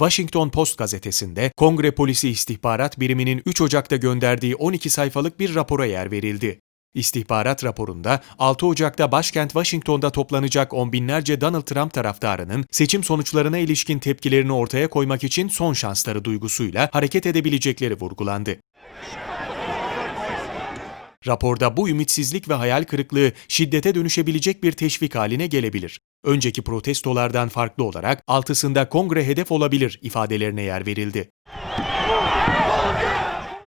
Washington Post gazetesinde Kongre Polisi İstihbarat Biriminin 3 Ocak'ta gönderdiği 12 sayfalık bir rapora yer verildi. İstihbarat raporunda 6 Ocak'ta başkent Washington'da toplanacak on binlerce Donald Trump taraftarının seçim sonuçlarına ilişkin tepkilerini ortaya koymak için son şansları duygusuyla hareket edebilecekleri vurgulandı. Raporda bu ümitsizlik ve hayal kırıklığı şiddete dönüşebilecek bir teşvik haline gelebilir. Önceki protestolardan farklı olarak altısında kongre hedef olabilir ifadelerine yer verildi.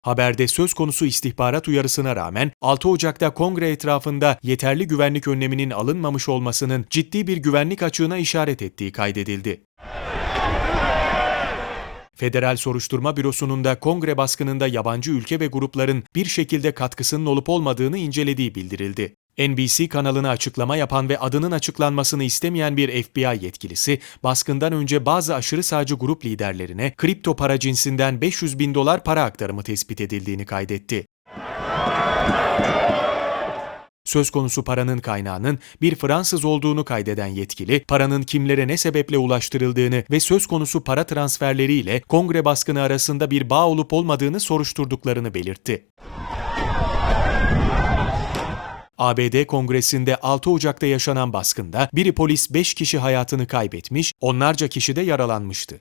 Haberde söz konusu istihbarat uyarısına rağmen 6 Ocak'ta kongre etrafında yeterli güvenlik önleminin alınmamış olmasının ciddi bir güvenlik açığına işaret ettiği kaydedildi. Federal Soruşturma Bürosu'nun da kongre baskınında yabancı ülke ve grupların bir şekilde katkısının olup olmadığını incelediği bildirildi. NBC kanalına açıklama yapan ve adının açıklanmasını istemeyen bir FBI yetkilisi, baskından önce bazı aşırı sağcı grup liderlerine kripto para cinsinden 500 bin dolar para aktarımı tespit edildiğini kaydetti. Söz konusu paranın kaynağının bir Fransız olduğunu kaydeden yetkili, paranın kimlere ne sebeple ulaştırıldığını ve söz konusu para transferleriyle kongre baskını arasında bir bağ olup olmadığını soruşturduklarını belirtti. ABD Kongresi'nde 6 Ocak'ta yaşanan baskında biri polis 5 kişi hayatını kaybetmiş, onlarca kişi de yaralanmıştı.